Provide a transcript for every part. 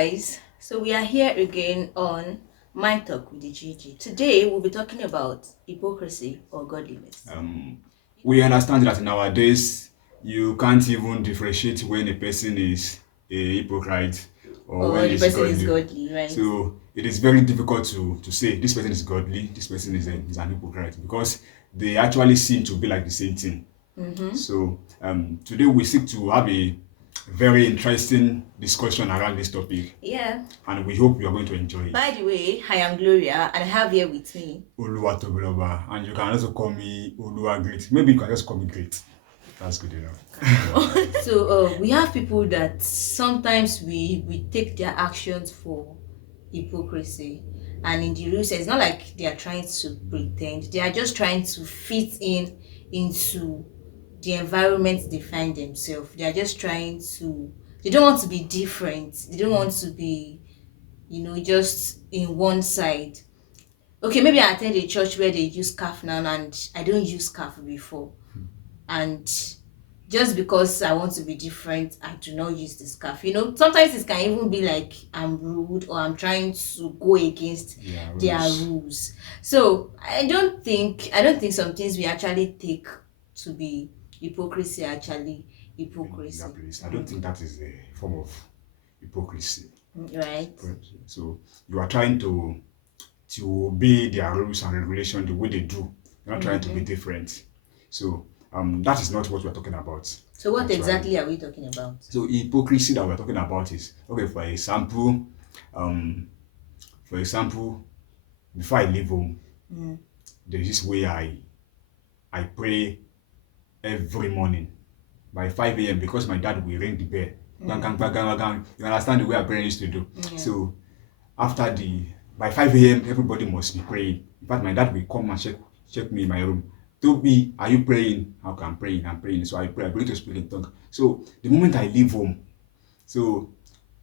guys, so we are here again on My Talk with the Gigi. Today we'll be talking about hypocrisy or godliness. We understand that nowadays you can't even differentiate when a person is a hypocrite or Or when the he's person is godly. godly, right? So it is very difficult to say this person is godly, this person is an hypocrite because they actually seem to be like the same thing. So today we seek to have a very interesting discussion around this topic, Yeah. and we hope you are going to enjoy it. By the way, I am Gloria and I have here with me Oluwatobiloba, and you can also call me Oluwa Great. Maybe you can just call me Great. That's good enough. So we have people that sometimes we take their actions for hypocrisy, and in the real sense, it's not like they are trying to pretend. They are just trying to fit in into the environment they find themselves. They are just trying to. They don't want to be different. They don't want to be, just in one side. Okay, maybe I attend a church where they use scarf now, and I don't use scarf before, and just because I want to be different, I do not use the scarf. Sometimes it can even be like I'm rude or I'm trying to go against their rules. So I don't think some things we actually take to be hypocrisy actually hypocrisy. I don't think that is a form of hypocrisy. Right. So you are trying to obey their rules and regulations the way they do. You're not trying to be different. So that is not what we're talking about. So what exactly are we talking about? So hypocrisy that we're talking about is, okay, for example, before I leave home, there's this way I pray every morning by 5 a.m. because my dad will ring the bell. Gang, gang, gang, gang, gang. You understand the way our parents used to do. Yeah. So by 5 a.m. everybody must be praying. In fact, my dad will come and check me in my room. Toby, are you praying? How can I'm praying? I'm praying. So I pray. I begin to speak in tongue. So the moment I leave home, so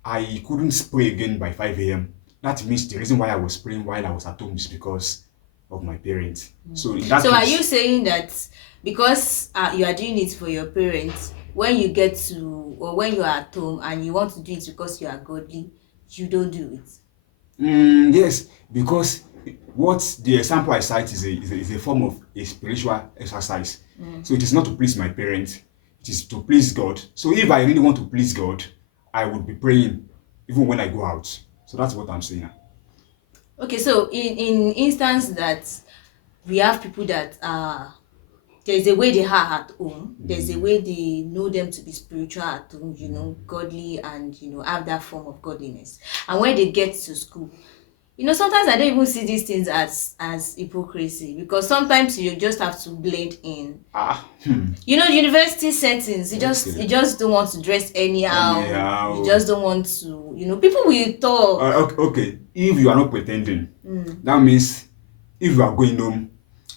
I couldn't pray again by 5 a.m. That means the reason why I was praying while I was at home is because of my parents. So in that So case, are you saying that because you are doing it for your parents, when you get to or when you are at home and you want to do it because you are godly, you don't do it? Yes, because what the example I cite is a form of a spiritual exercise. So it is not to please my parents, it is to please God. So if I really want to please God, I would be praying even when I go out. So that's what I'm saying. Okay, so in instance that we have people that there's a way they are at home, there's a way they know them to be spiritual at home, godly, and have that form of godliness. And when they get to school, sometimes I don't even see these things as hypocrisy, because sometimes you just have to blend in. University settings, you just don't want to dress anyhow. You just don't want to, people will talk. Okay, if you are not pretending, that means if you are going home,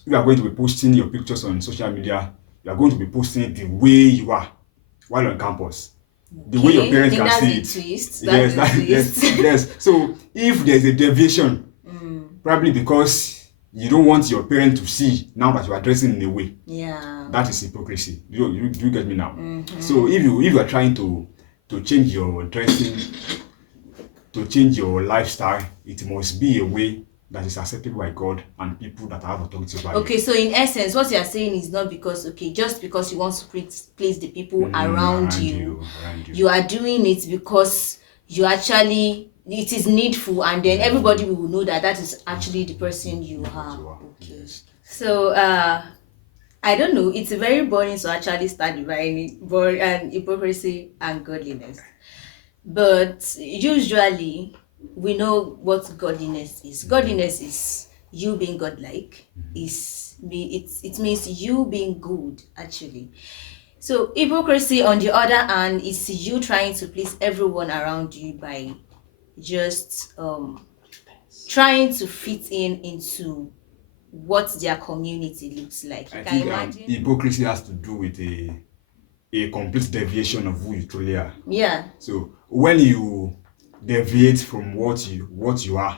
you are going to be posting your pictures on social media, you are going to be posting it the way you are while on campus. The way your parents can see it. Twist. Yes. So if there's a deviation, probably because you don't want your parents to see now that you are dressing in a way. Yeah. That is hypocrisy. Do you get me now? So if you are trying to change your dressing, to change your lifestyle, it must be a way that is acceptable by God and people that have authority over you. Okay, so in essence, what you are saying is not because, just because you want to please the people around you. You are doing it because it is needful, and then everybody will know that is actually the person you are. Okay. Yes. So I don't know, it's very boring to actually start dividing hypocrisy and godliness. But usually we know what godliness is. Godliness is you being godlike. It means you being good actually. So hypocrisy, on the other hand, is you trying to please everyone around you by just trying to fit into what their community looks like. I think hypocrisy has to do with a complete deviation of who you truly are. Yeah. So when you deviate from what you are,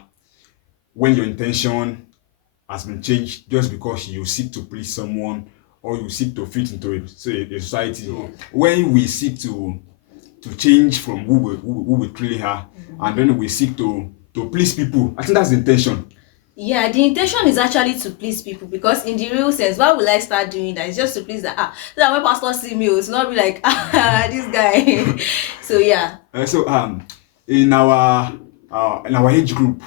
when your intention has been changed just because you seek to please someone or you seek to fit into a society, when we seek to to change from who we truly are, and then we seek to please people. I think that's the intention. Yeah, the intention is actually to please people, because in the real sense, why will I start doing that? It's just to please that, so that when pastor see me, it's not be like, this guy. So yeah. In our age group,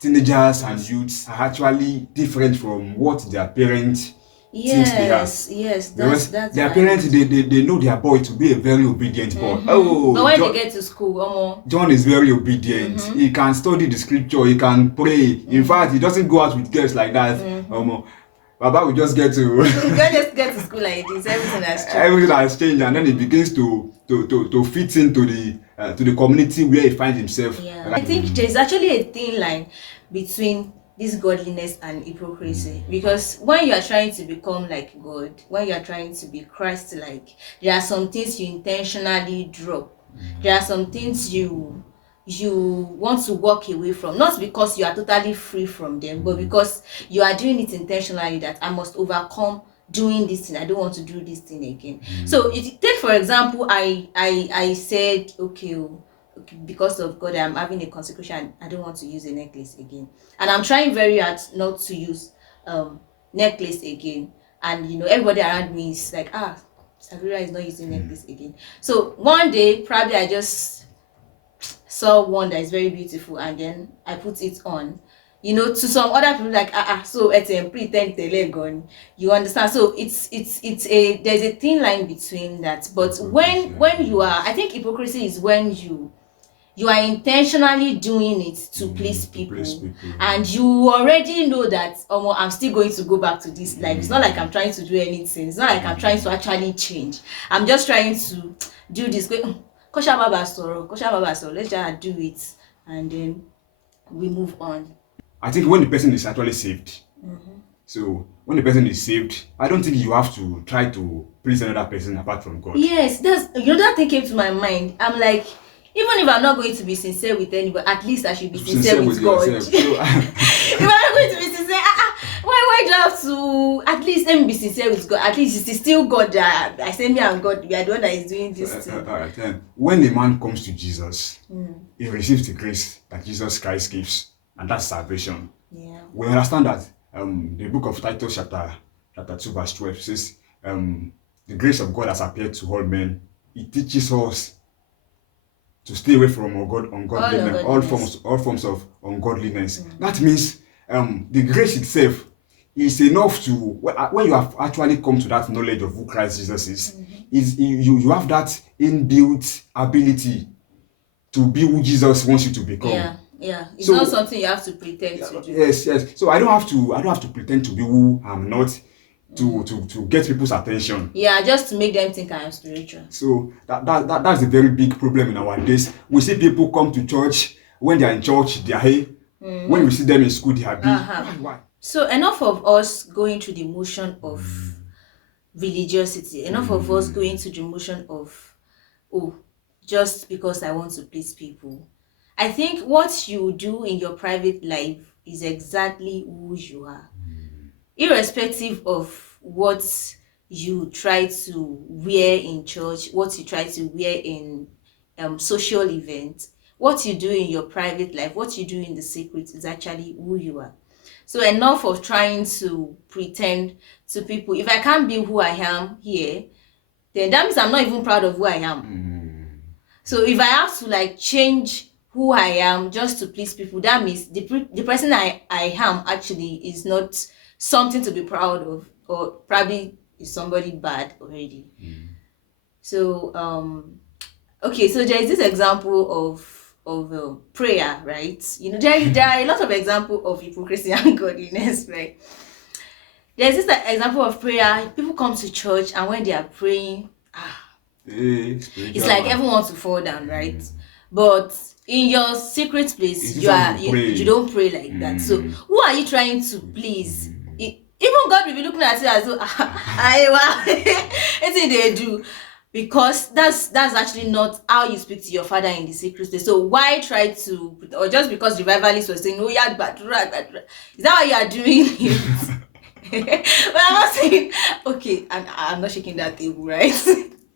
teenagers and youths are actually different from what their parents think they are. Yes, Because that's their right. parents, they know their boy to be a very obedient boy. Oh, But when they get to school, John is very obedient. He can study the scripture. He can pray. In fact, he doesn't go out with girls like that. Baba will just get to you can't just get to school like this. Everything has changed. everything has changed, and then he begins to fit into the community where he finds himself. Yeah, I think there's actually a thin line between this godliness and hypocrisy, because when you are trying to become like God, when you are trying to be Christ-like, there are some things you intentionally drop. There are some things you want to walk away from, not because you are totally free from them, but because you are doing it intentionally, that I must overcome doing this thing, I don't want to do this thing again. So take for example, I said, okay, because of God, I'm having a consecration, I don't want to use a necklace again, and I'm trying very hard not to use necklace again, and everybody around me is like, Sabrina is not using necklace again. So one day probably I just saw one that is very beautiful, and then I put it on. To some other people, like, so it's a pretend telegon, you understand? So it's there's a thin line between that. But when you are, I think hypocrisy is when you are intentionally doing it to please people, and you already know that I'm still going to go back to this life. It's not like I'm trying to do anything. It's not like I'm trying to actually change. I'm just trying to do this. Kosha Baba sorrow, let's just do it, and then we move on. I think when the person is actually saved, so when the person is saved, I don't think you have to try to please another person apart from God. Yes, that thing came to my mind. I'm like, even if I'm not going to be sincere with anybody, at least I should be sincere with God. If I'm not going to be sincere, why do I have to? At least let me be sincere with God. At least it's still God that I say me and God, we are the one that is doing this thing. When a man comes to Jesus, he receives the grace that Jesus Christ gives, and that's salvation. Yeah. We understand that the book of Titus chapter 2 verse 12 says, the grace of God has appeared to all men. It teaches us to stay away from ungodliness, all forms of ungodliness. That means the grace itself is enough to, when you have actually come to that knowledge of who Christ Jesus is you have that inbuilt ability to be who Jesus wants you to become. Yeah. It's not something you have to pretend to do. Yes. So I don't have to pretend to be who I'm not to get people's attention. Yeah, just to make them think I am spiritual. So that's a very big problem in our days. We see people come to church. When they are in church, they are A. When we see them in school, they are B. Why? So enough of us going through the motion of religiosity. Enough of us going through the motion of, just because I want to please people. I think what you do in your private life is exactly who you are. Irrespective of what you try to wear in church, what you try to wear in social events, what you do in your private life, what you do in the secret is actually who you are. So enough of trying to pretend to people. If I can't be who I am here, then that means I'm not even proud of who I am. So if I have to change who I am just to please people, that means the person I am actually is not something to be proud of, or probably is somebody bad already. So okay, so there is this example of prayer, right? There are a lot of examples of hypocrisy and godliness, right? There's this example of prayer. People come to church, and when they are praying, it's like everyone wants to fall down, right? But in your secret place, you don't pray like that. So who are you trying to please? Even God will be looking at you as though, anything they do, because that's actually not how you speak to your father in the secret place. So why try to, or just because the revivalists were saying, yeah, but is that how you are doing it? But I'm not saying, okay, and I'm not shaking that table, right?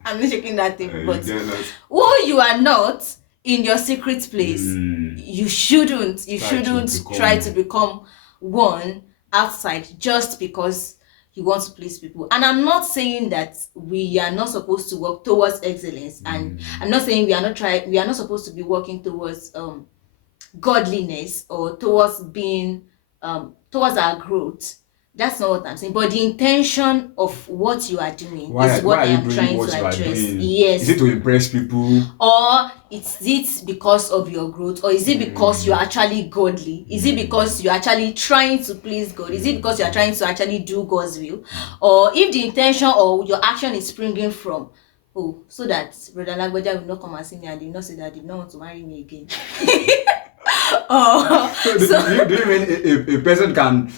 I'm not shaking that thing, You but dare not. who you are not in your secret place, you shouldn't try to become one outside just because you want to please people. And I'm not saying that we are not supposed to work towards excellence, and I'm not saying we are not supposed to be working towards godliness or towards being towards our growth. That's not what I'm saying. But the intention of what you are doing is what Why I are you am doing trying what to you are address. doing? Yes. Is it to impress people? Or is it because of your growth? Or is it because you're actually godly? Is it because you're actually trying to please God? Is it because you're trying to actually do God's will? Or if the intention or your action is springing from, oh, so that Brother Lagbaja will not come and see me and they will not say that they don't want to marry me again. So do you mean a person can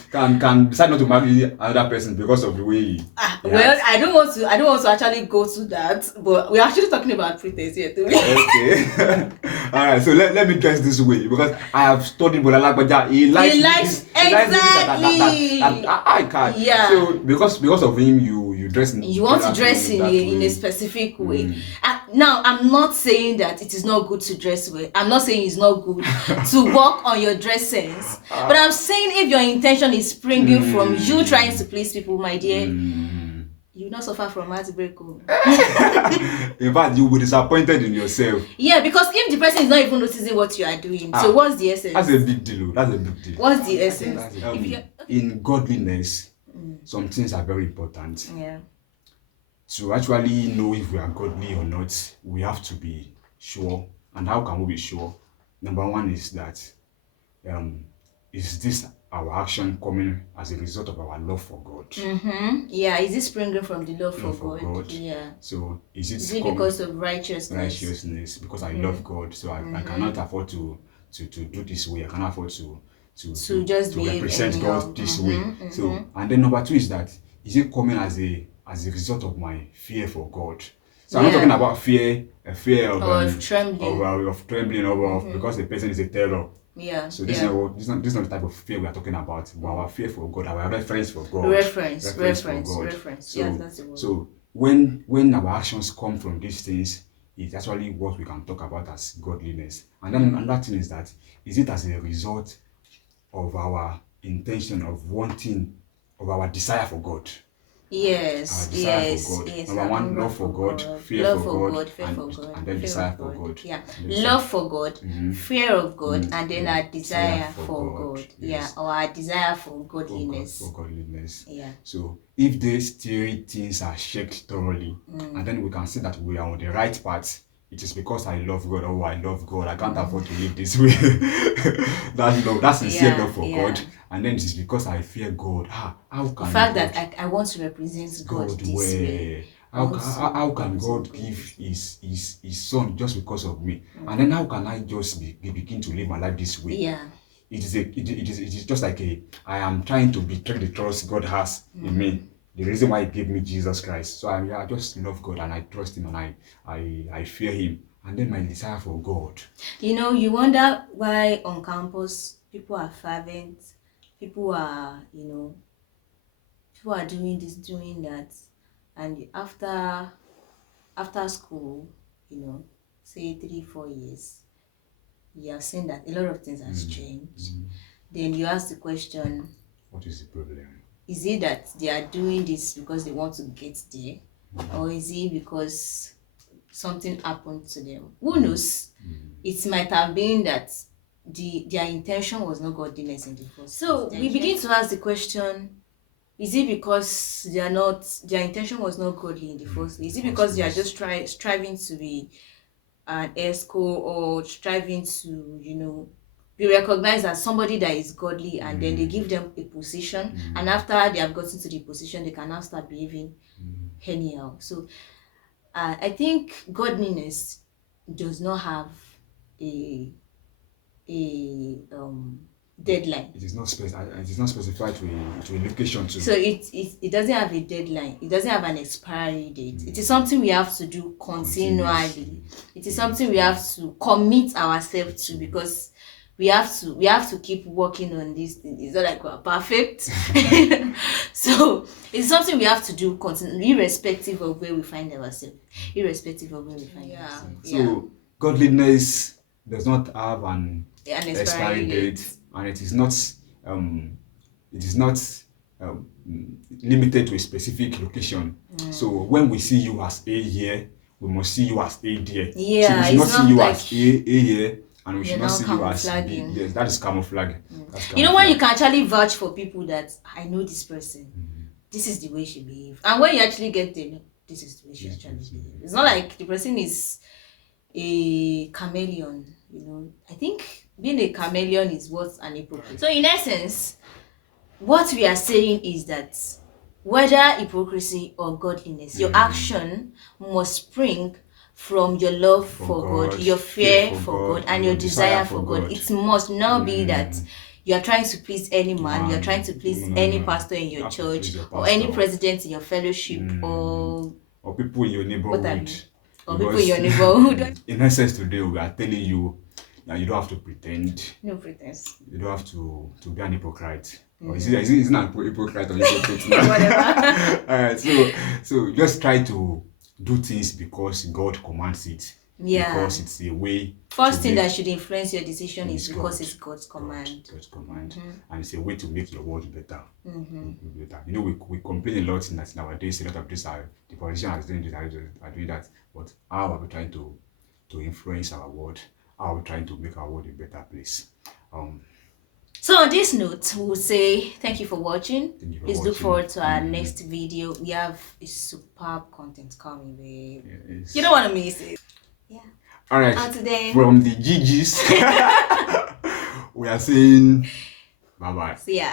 decide not to marry another person because of the way he well, acts? I don't want to actually go to that, but we're actually talking about pretense here too. Okay. All right. So let me dress this way because I have studied Bola Lagbaja. He likes exactly. that I can't. Yeah. So because of him, you dress in. You want to dress in a specific way. Now, I'm not saying that it is not good to dress well. I'm not saying it's not good to work on your dress sense. But I'm saying if your intention is springing from you trying to please people, my dear, you will not suffer from heartbreak. In fact, you will be disappointed in yourself. Yeah, because if the person is not even noticing what you are doing, so what's the essence? That's a big deal. That's a big deal. What's the essence? In godliness, some things are very important. Yeah. To actually know if we are godly or not, we have to be sure. And how can we be sure? Number one is that is this our action coming as a result of our love for God? Yeah, is it springing from the love for God? Yeah. So is it because of righteousness? Righteousness, because I love God, so I cannot afford to do this way. I cannot afford to represent God this way. So, and then number two is that is it coming as a result of my fear for God? So I'm not talking about a fear of trembling, of because the person is a terror. Yeah. So this is not the type of fear we are talking about. But our fear for God, our reference for God. Reference for God. So, yes, that's the word. So when our actions come from these things, it's actually what we can talk about as godliness. And then another thing is that is it as a result of our intention of wanting, of our desire for God? Yes. Number one, love for God, fear for God, and then desire for God. Yeah, love for God, fear of God, and then our desire for God. Yes. Yeah, or our desire for godliness. For godliness. Yeah. So if these three things are checked thoroughly, and then we can see that we are on the right path. It is because I love God. Oh, I love God. I can't afford to live this way. That's love. That's sincere love for God. And then it is because I fear God. How can the fact that I want to represent God this way. How can God give his son just because of me? And then how can I just begin to live my life this way? Yeah. It is just like I am trying to betray the trust God has in me. The reason why He gave me Jesus Christ. So I just love God and I trust Him and I fear Him. And then my desire for God. You wonder why on campus people are fervent, people are doing this, doing that, and after school, say 3-4 years, you have seen that a lot of things has changed. Then you ask the question, what is the problem? Is it that they are doing this because they want to get there? Or is it because something happened to them? Who knows? It might have been that their intention was not godliness in the first. So we begin to ask the question, is it because their intention was not godly in the first place? Is it because they are just striving to be an ESCO or striving to, be recognized as somebody that is godly, and then they give them a position, and after they have gotten to the position, they can now start behaving anyhow. So I think godliness does not have a deadline. It is not specified to a location too. So it doesn't have a deadline. It doesn't have an expiry date. It is something we have to do continually. It is something we have to commit ourselves to, because we have to keep working on this thing. It's not like we're perfect. So it's something we have to do continually, irrespective of where we find ourselves. Irrespective of where we find ourselves. So godliness does not have an expiry date, and it is not limited to a specific location. So when we see you as A here, we must see you as A there. Yeah, so we should not see you as A here, and we should not see you as B. Yes, that is camouflage. You know when you can actually vouch for people that I know this person, this is the way she behaves, and when you actually get there, this is the way she actually behaves. It's not like the person is a chameleon. I think being a chameleon is what an hypocrite. So in essence, what we are saying is that whether hypocrisy or godliness, your action must spring from your love for God, your fear for God, and your desire for God. It must not be that you are trying to please any man, you are trying to please any pastor in your church, or any president in your fellowship, or people in your neighborhood. Or people in your neighborhood. In essence, today we are telling you that you don't have to pretend. No pretense. You don't have to be an hypocrite. Or is it not a hypocrite or hypocrite? Whatever. Alright, so just try to do things because God commands it. Yeah. Because it's a way. First thing that should influence your decision is because it's God's command. God's command. And it's a way to make your world better. We complain a lot nowadays. A lot of this the politicians are doing this, are doing that. But how are we trying to influence our world? How are we trying to make our world a better place? So on this note, we'll say thank you for watching. Please look forward to our next video. We have a superb content coming, babe. Yes. You don't want to miss it. Yeah. All right. Until then, from the GGs, we are saying bye-bye. See ya.